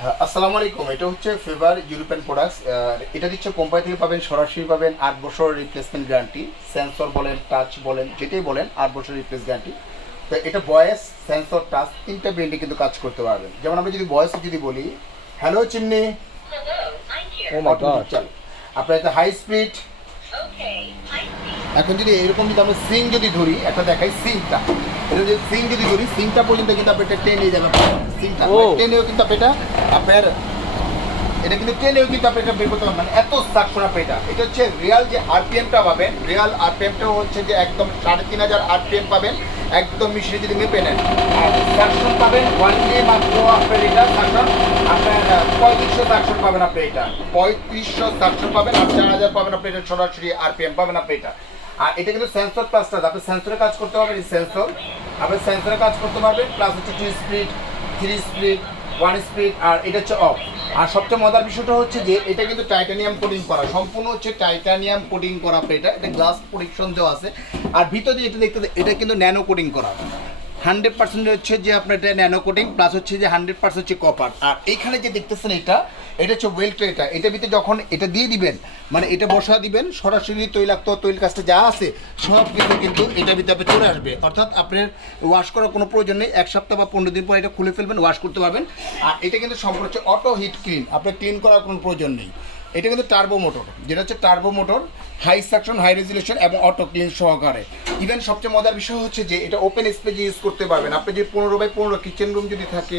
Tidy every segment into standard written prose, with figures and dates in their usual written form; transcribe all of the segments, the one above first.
হ্যাঁ, আসসালামু আলাইকুম। এটা হচ্ছে ফেভার ইউরোপিয়ান প্রোডাক্টস। এটা দিচ্ছে কোম্পানি থেকে পাবেন, সরাসরি পাবেন 8 বছর রিপ্লেসমেন্ট গ্যারান্টি। সেন্সর বলেন, টাচ বলেন, যেটাই বলেন 8 বছর রিপ্লেস গ্যারান্টি। তো এটা ভয়েস, সেন্সর, টাচ তিনটা ব্র্যান্ডে কিন্তু কাজ করতে পারবেন। যেমন আমরা যদি ভয়েসে যদি বলি, হ্যালো চিমনি, ও মাই গড। অটোমেটিক চাল। আপনার এটা হাই স্পিড। এখন যদি এরকম যদি আমরা সিং যদি ধরি, একটা দেখাই সিংটা, এটা যদি সিং যদি ধরি, সিংটা পর্যন্ত কিন্তু আপনি এটা টেনে যাবে। সিংটা ও। টেনেও কিন্তু আপনি এটা আপনার এটা কিন্তু টেনেও কিন্তু আপনি এটা বের করতে পারবেন, মানে এত সাকশন আপনি এটা হচ্ছে রিয়াল যে আরপিএমটা পাবেন, রিয়াল আরপিএমটা হচ্ছে যে একদম 3500 আরপিএম পাবেন, একদম মেশিনে যদি মেপে নেন। আর সাকশন পাবেন ওয়ানলি মাত্র আপনার এটা সাকশন আপনার 3500 সাকশন পাবেন আপনি এটা 3500 সাকশন পাবেন, আর 4000 পাবেন আপনি এটা সরাসরি আরপিএম পাবেন আপনি এটা। আর এটা কিন্তু সেন্সর প্লাস টাচ, আপনি সেন্সরে কাজ করতে পারবেন, সেন্সর আপনি সেন্সরে কাজ করতে পারবেন, প্লাস হচ্ছে 2 স্পিড, 3 স্পিড, 1 স্পিড, আর এটা হচ্ছে অফ। আর সবচেয়ে মজার বিষয়টা হচ্ছে যে এটা কিন্তু টাইটানিয়াম কোটিং করা, সম্পূর্ণ হচ্ছে টাইটানিয়াম কোটিং করা আপনি এটা গ্লাস প্রোটেকশন দেওয়া আছে। আর ভিতরে যেটা দেখতে, এটা কিন্তু ন্যানো কোটিং করা, 100% হচ্ছে যে আপনার এটা ন্যানো কোটিং, প্লাস হচ্ছে যে 100% হচ্ছে কপার। আর এইখানে যে দেখতেছেন এটা হচ্ছে ওয়েল্ট, এটা ভিতরে যখন এটা দিয়ে দিবেন, মানে এটা বসা দিবেন, সরাসরি তৈলাক্ত তৈল কাজটা যা আছে সব কিছু কিন্তু এটার ভিতরে আপনি চলে আসবে। অর্থাৎ আপনার ওয়াশ করার কোনো প্রয়োজন নেই, 1 সপ্তাহ বা 15 দিন পর এটা খুলে ফেলবেন, ওয়াশ করতে পারবেন। আর এটা কিন্তু সম্পূর্ণ হচ্ছে অটো হিট ক্লিন, আপনার ক্লিন করার কোনো প্রয়োজন নেই। এটা কিন্তু টার্বো মোটর, যেটা হচ্ছে turbo motor, high suction, high resolution এবং অটো ক্লিন সহকারে। ইভেন সবচেয়ে মজার বিষয় হচ্ছে যে এটা ওপেন স্পেস ইউজ করতে পারবেন। আপনি যদি 15x15 কিচেন রুম যদি থাকে,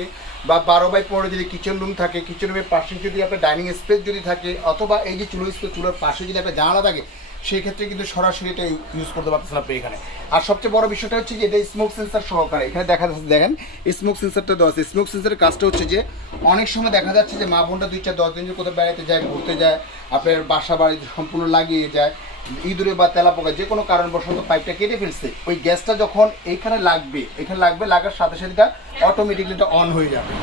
বা 12x15 যদি কিচেন রুম থাকে, কিচেন রুমের পাশে যদি আপনার ডাইনিং স্পেস যদি থাকে, অথবা এই যে চুলো স্পেস, চুলোর পাশে যদি একটা জানালা থাকে, সেই ক্ষেত্রে কিন্তু সরাসরি এটা ইউজ করতে পারতেছেন আপনি এখানে। আর সবচেয়ে বড় বিষয়টা হচ্ছে যে এটা স্মোক সেন্সার সহকারে, এখানে দেখা যাচ্ছে, দেখেন স্মোক সেন্সারটা দেওয়া আছে। স্মোক সেন্সারের কাজটা হচ্ছে যে অনেক সময় দেখা যাচ্ছে যে মা বোনটা 2-4-10 দিন কোথাও বেড়াতে যায়, ঘুরতে যায়, আপনার বাসা বাড়ি সম্পূর্ণ লাগিয়ে যায়, ইঁদুরে বা তেলা পোকা যে কোনো কারণবশত পাইপটা কেটে ফেলছে, ওই গ্যাসটা যখন এখানে লাগবে, লাগার সাথে সাথে এটা অটোমেটিকলি এটা অন হয়ে যাবে,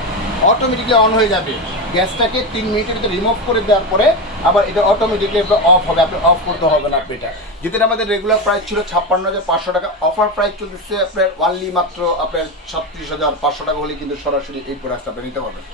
অটোমেটিকলি অন হয়ে যাবে। গ্যাসটাকে 3 মিনিটের ভিতরে রিমুভ করে দেওয়ার পরে আবার এটা অটোমেটিকলি অফ হবে, আপনি অফ করতে হবে না আপনি এটা। যেটা আমাদের রেগুলার প্রাইস ছিল 56,500 টাকা, অফার প্রাইস চলতেছে আপনার ওয়ানলি মাত্র আপনার 37,500 টাকা হলে কিন্তু সরাসরি এই প্রোডাক্টটা আপনি নিতে পারবেন।